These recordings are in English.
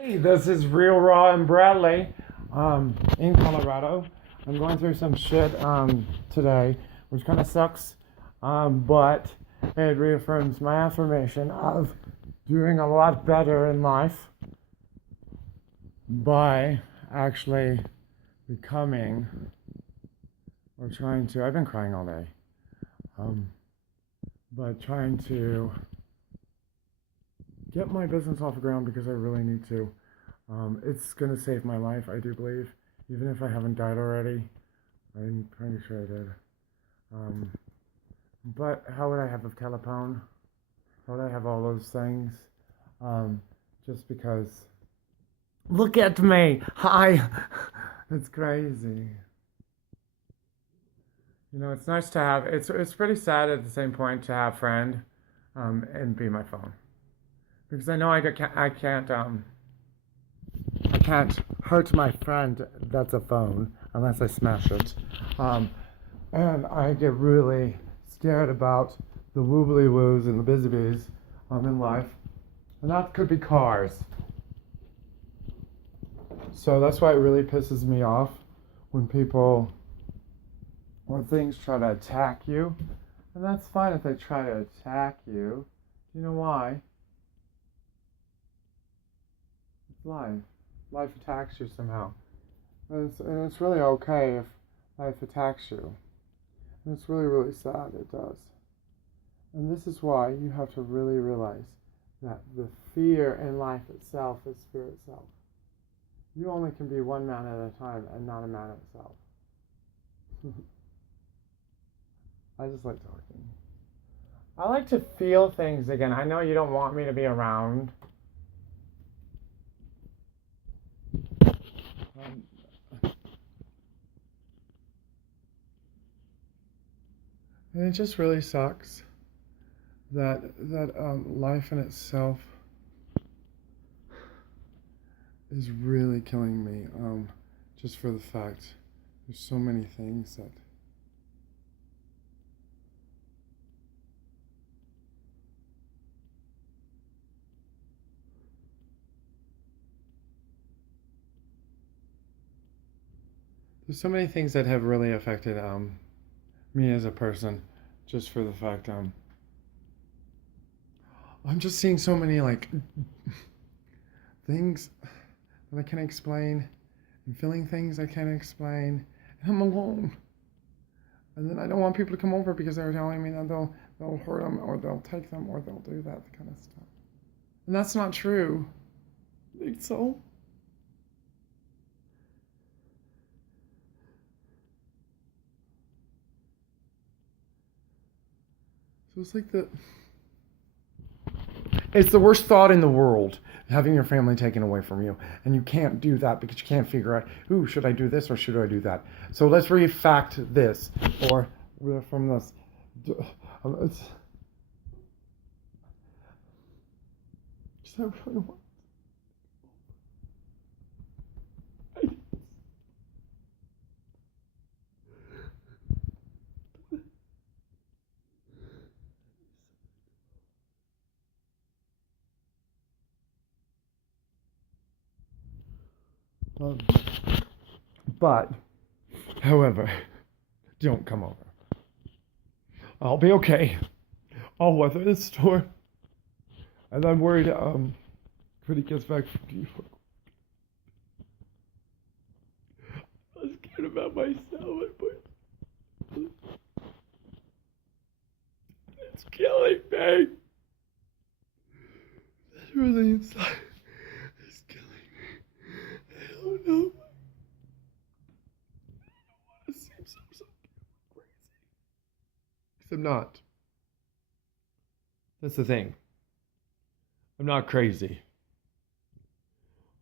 Hey, this is Real Raw and Bradley in Colorado. I'm going through some shit today, which kind of sucks, but it reaffirms my affirmation of doing a lot better in life by actually becoming or trying to. I've been crying all day, but trying to get my business off the ground because I really need to. It's going to save my life, I do believe. Even if I haven't died already, I'm pretty sure I did. Um, but how would I have a telephone? How would I have all those things? Just because. Look at me! Hi! It's crazy. You know, it's nice to have. It's pretty sad at the same point to have friend, and be my phone because I know I can't hurt my friend that's a phone unless I smash it. And I get really scared about the woobly woos and the busy bees in life. And that could be cars. So that's why it really pisses me off when people or things try to attack you. And that's fine if they try to attack you. You know why? It's life. Life attacks you somehow. And it's really okay if life attacks you. And it's really, really sad it does. And this is why you have to really realize that the fear in life itself is fear itself. You only can be one man at a time and not a man itself. I just like talking. I like to feel things again. I know you don't want me to be around. And it just really sucks that life in itself is really killing me. Just for the fact there's so many things that have really affected me as a person, just for the fact I'm just seeing so many like things that I can't explain and feeling things I can't explain, and I'm alone. And then I don't want people to come over because they're telling me that they'll hurt them or they'll take them or they'll do that kind of stuff. And that's not true. So it's like it's the worst thought in the world, having your family taken away from you. And you can't do that because you can't figure out, ooh, should I do this or should I do that? So let's refact this or from this. It's, I really want. But, however, don't come over. I'll be okay. I'll weather the storm. And I'm worried, when he gets back from New York. I'm scared about myself, but it's killing me. That's really inside. It's killing me. I don't know. It seems so crazy. Because I'm not. That's the thing. I'm not crazy.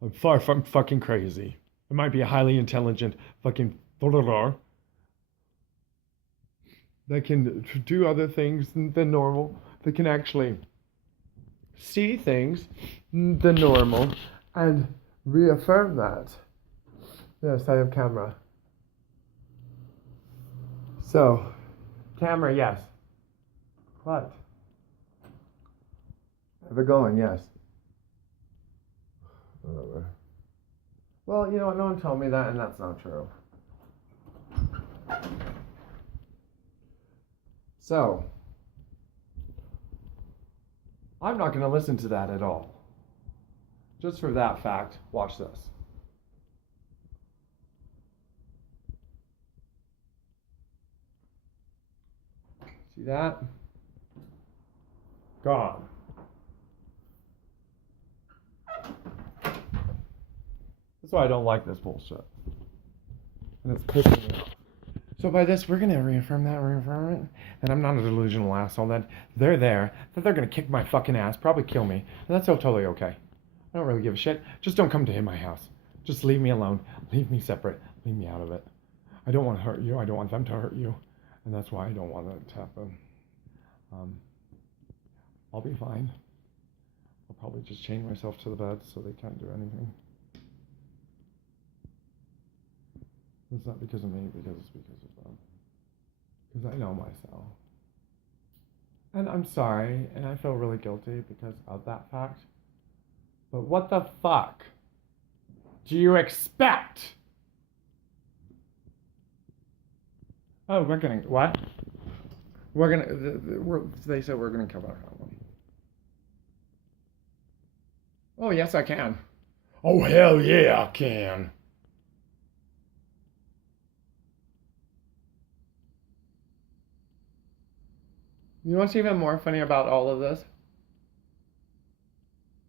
I'm far from fucking crazy. I might be a highly intelligent fucking that can do other things than normal, that can actually see things than normal, and reaffirm that. Yes, I have camera. So, camera, yes. What? Ever going, yes. Well, you know what? No one told me that, and that's not true. So, I'm not going to listen to that at all. Just for that fact, watch this. See that? Gone. That's why I don't like this bullshit. And it's pissing me off. So by this, we're going to reaffirm it. And I'm not a delusional asshole, that they're there, that they're going to kick my fucking ass, probably kill me. And that's totally okay. I don't really give a shit. Just don't come to my house. Just leave me alone. Leave me separate. Leave me out of it. I don't want to hurt you. I don't want them to hurt you. And that's why I don't want it to happen. I'll be fine. I'll probably just chain myself to the bed so they can't do anything. It's not because of me, because it's because of them. Because I know myself. And I'm sorry, and I feel really guilty because of that fact. But what the fuck do you expect? Oh, we're gonna, what? They said we're gonna cover our album. Oh, yes, I can. Oh, hell yeah, I can. You know what's even more funny about all of this?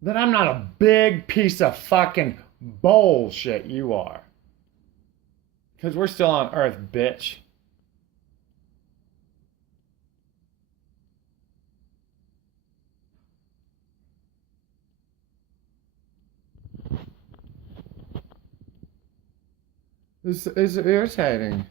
That I'm not a big piece of fucking bullshit you are. Because we're still on Earth, bitch. This is irritating.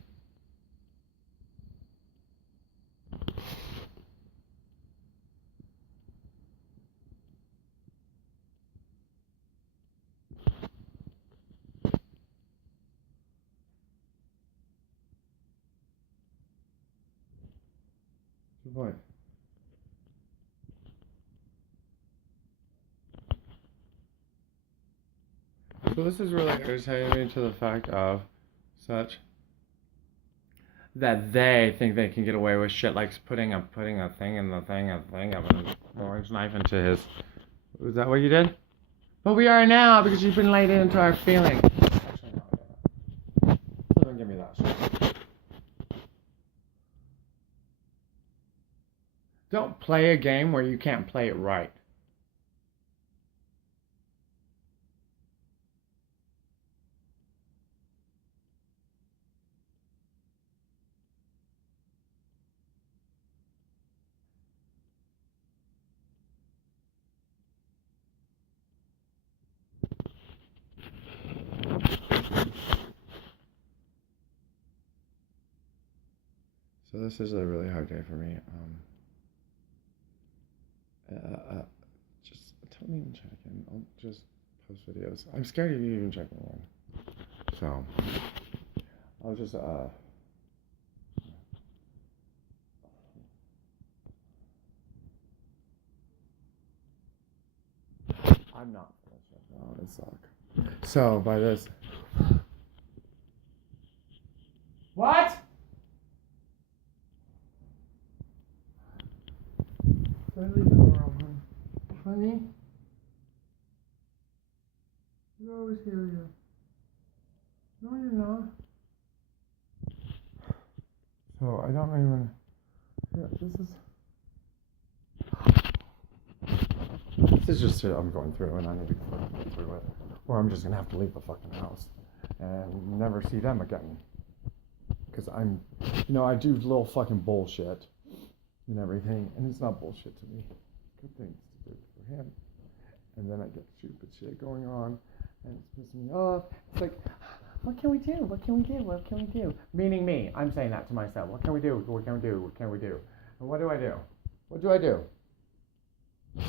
Good point. So this is really irritating me to the fact of such that they think they can get away with shit like putting a thing in the thing of an orange knife into his. Was that what you did? But we are now because you've been laid into our feelings. Actually, no. So don't give me that shit. Don't play a game where you can't play it right. So this is a really hard day for me. Just don't even check in. I'll just post videos. I'm scared of you even checking in. So I'll just I'm not gonna check out. It suck. So by this. What? Did I leave the door open? Honey? You always hear you. No, you're not. So I don't even. Yeah, this is just shit I'm going through, and I need to go through it, or I'm just gonna have to leave the fucking house and never see them again. Because I'm, I do little fucking bullshit and everything, and it's not bullshit to me. Good things to do for him, and then I get stupid shit going on, and it's pissing me off. It's like, what can we do? What can we do? What can we do? Meaning me. I'm saying that to myself. What can we do? What can we do? What can we do? And what do I do? What do I do?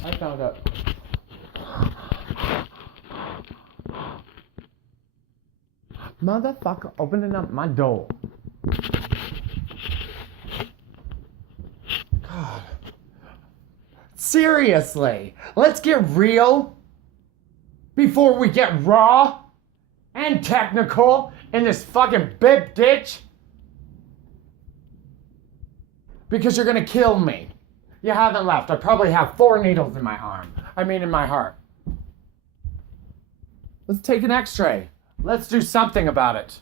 I found out. Motherfucker opening up my door. God. Seriously. Let's get real before we get raw. and technical in this fucking bib ditch because you're gonna kill me. You haven't left. I probably have 4 needles in my arm. In my heart. Let's take an x-ray. Let's do something about it.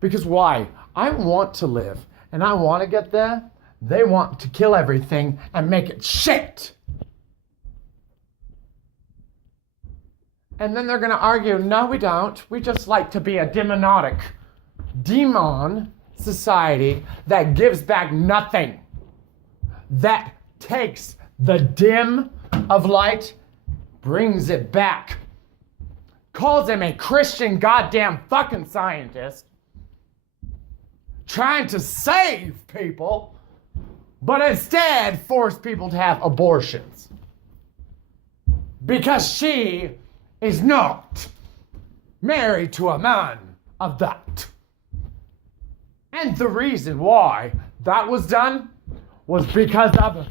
Because why? I want to live, and I want to get there. They want to kill everything and make it shit. And then they're going to argue, no, we don't. We just like to be a demon society that gives back nothing. That takes the dim of light, brings it back. Calls him a Christian goddamn fucking scientist. Trying to save people, but instead force people to have abortions. Because she is not married to a man of that. And the reason why that was done was because of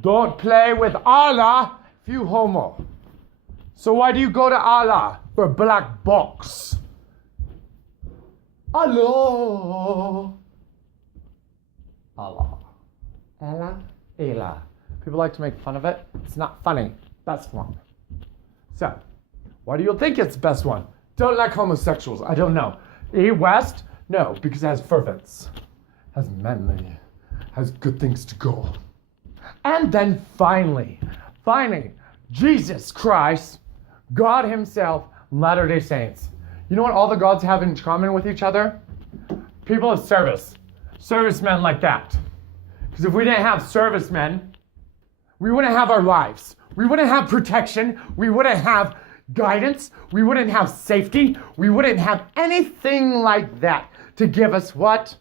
don't play with Allah if you homo. So why do you go to Allah for a black box? Allah. Allah. Allah. Allah. People like to make fun of it. It's not funny. Best one. So, why do you think it's the best one? Don't like homosexuals. I don't know. E West? No, because it has fervence. Has manly. Has good things to go. And then finally, Jesus Christ, God himself, Latter-day Saints. You know what all the gods have in common with each other? People of service. Servicemen like that. Because if we didn't have servicemen, we wouldn't have our lives. We wouldn't have protection. We wouldn't have guidance. We wouldn't have safety. We wouldn't have anything like that to give us what?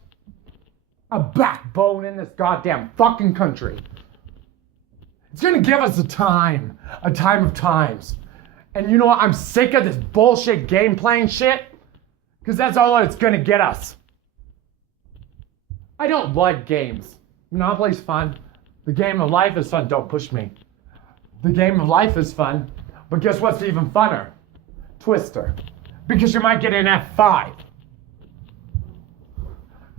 A backbone in this goddamn fucking country. It's gonna give us a time of times. And you know what? I'm sick of this bullshit game playing shit. Because that's all it's gonna get us. I don't like games. Monopoly's fun. The game of life is fun. Don't push me. The game of life is fun. But guess what's even funner? Twister. Because you might get an F5.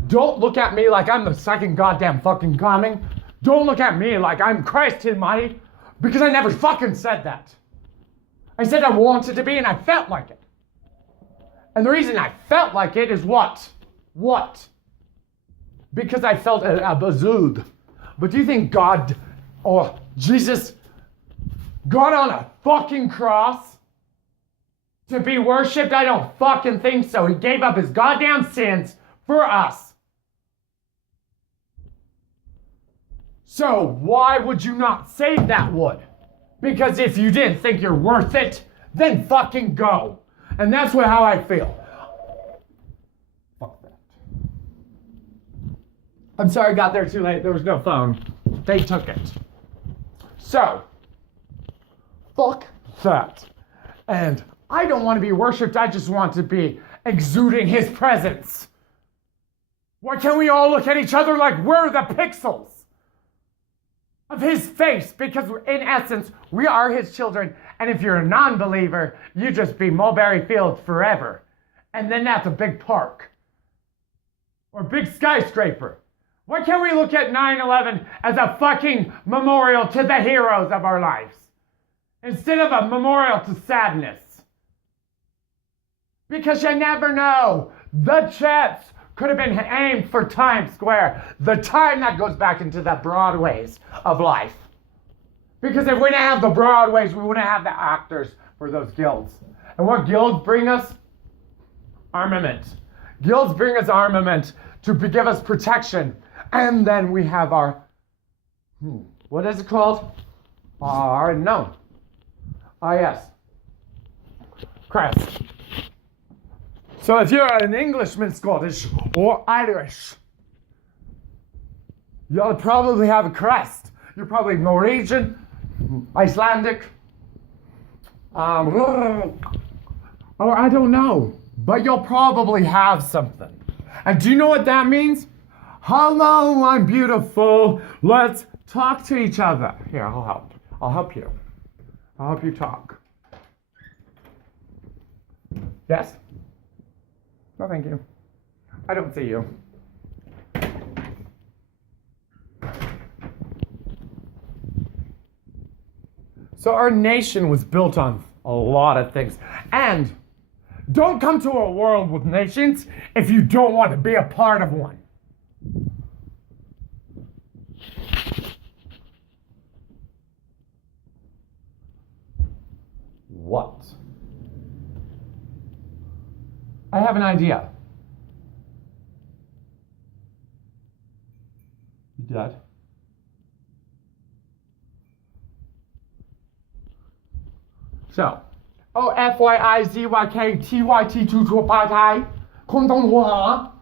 Don't look at me like I'm the second goddamn fucking coming. Don't look at me like I'm Christ Almighty. Because I never fucking said that. I said I wanted to be and I felt like it. And the reason I felt like it is what? What? Because I felt abazud. But do you think God or Jesus got on a fucking cross to be worshipped? I don't fucking think so. He gave up his goddamn sins for us. So why would you not save that wood? Because if you didn't think you're worth it, then fucking go. And that's how I feel. Fuck that. I'm sorry I got there too late. There was no phone. They took it. So, fuck that. And I don't want to be worshipped. I just want to be exuding his presence. Why can't we all look at each other like we're the pixels of his face? Because in essence, we are his children. And if you're a non-believer, you just be Mulberry Field forever. And then that's a big park. Or big skyscraper. Why can't we look at 9/11 as a fucking memorial to the heroes of our lives? Instead of a memorial to sadness. Because you never know. The jets could have been aimed for Times Square. The time that goes back into the Broadways of life. Because if we didn't have the Broadways, we wouldn't have the actors for those guilds. And what guilds bring us? Armament. Guilds bring us armament to give us protection. And then we have our, what is it called? No. Yes. Crest. So if you're an Englishman, Scottish, or Irish, you'll probably have a crest. You're probably Norwegian, Icelandic, or I don't know, but you'll probably have something. And do you know what that means? Hello, I'm beautiful. Let's talk to each other. Here, I'll help you. I'll help you talk. Yes? No, thank you. I don't see you. So our nation was built on a lot of things. And don't come to a world with nations if you don't want to be a part of one. What? I have an idea. You dead? So, OFYIZYKTYT2288空洞如何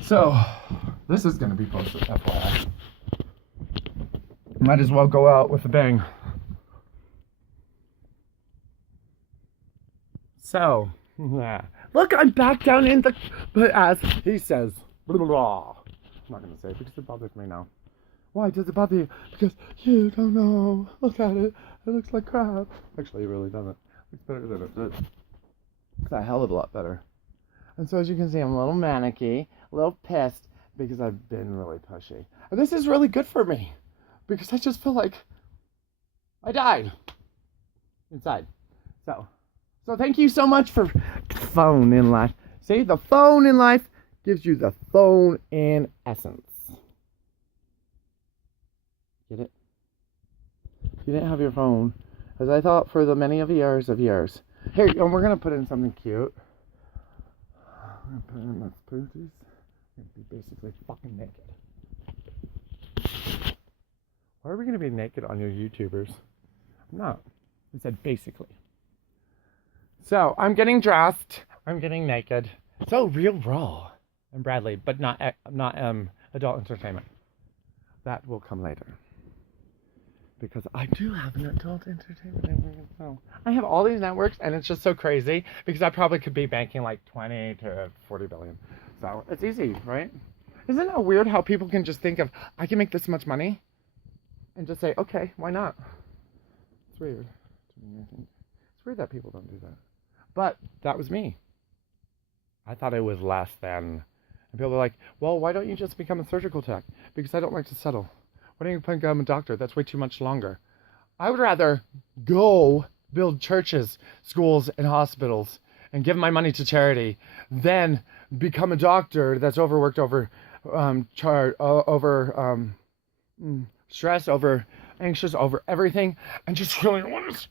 So, this is going to be posted, FYI. Might as well go out with a bang. So, look, I'm back down in the... But as he says, blah, blah, blah. I'm not going to say it because it bothers me now. Why does it bother you? Because you don't know. Look at it. It looks like crap. Actually, it really doesn't. It looks better than it did. It's a hell of a lot better. And so as you can see, I'm a little manicky, a little pissed, because I've been really pushy. And this is really good for me, because I just feel like I died inside. So thank you so much for phone in life. See, the phone in life gives you the phone in essence. Get it? If you didn't have your phone, as I thought for the many of years. Here, and we're going to put in something cute. I'm going to put in my pooties. I'm going to be basically fucking naked. Why are we going to be naked on your YouTubers? I'm not. I said basically. So, I'm getting dressed. I'm getting naked. So, real raw. And Bradley, but not adult entertainment. That will come later. Because I do have an adult entertainment network as well. I have all these networks, and it's just so crazy because I probably could be banking like 20 to 40 billion. So it's easy, right? Isn't it weird how people can just think of, I can make this much money, and just say, okay, why not? It's weird to me, I think. It's weird that people don't do that. But that was me. I thought it was less than. And people are like, well, why don't you just become a surgical tech? Because I don't like to settle. Why don't you become a doctor? That's way too much longer. I would rather go build churches, schools, and hospitals and give my money to charity than become a doctor that's overworked, stressed, over anxious, over everything, and just really want to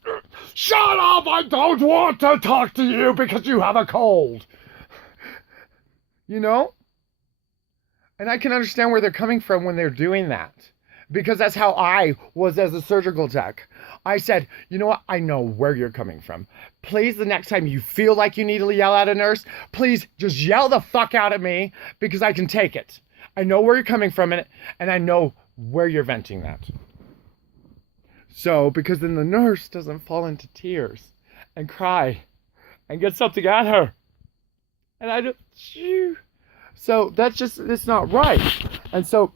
shut up! I don't want to talk to you because you have a cold. You know? And I can understand where they're coming from when they're doing that. Because that's how I was as a surgical tech. I said, you know what? I know where you're coming from. Please, the next time you feel like you need to yell at a nurse, please just yell the fuck out at me because I can take it. I know where you're coming from in it, and I know where you're venting that. So, because then the nurse doesn't fall into tears and cry and get something at her. And I don't... So, that's just, it's not right. And so...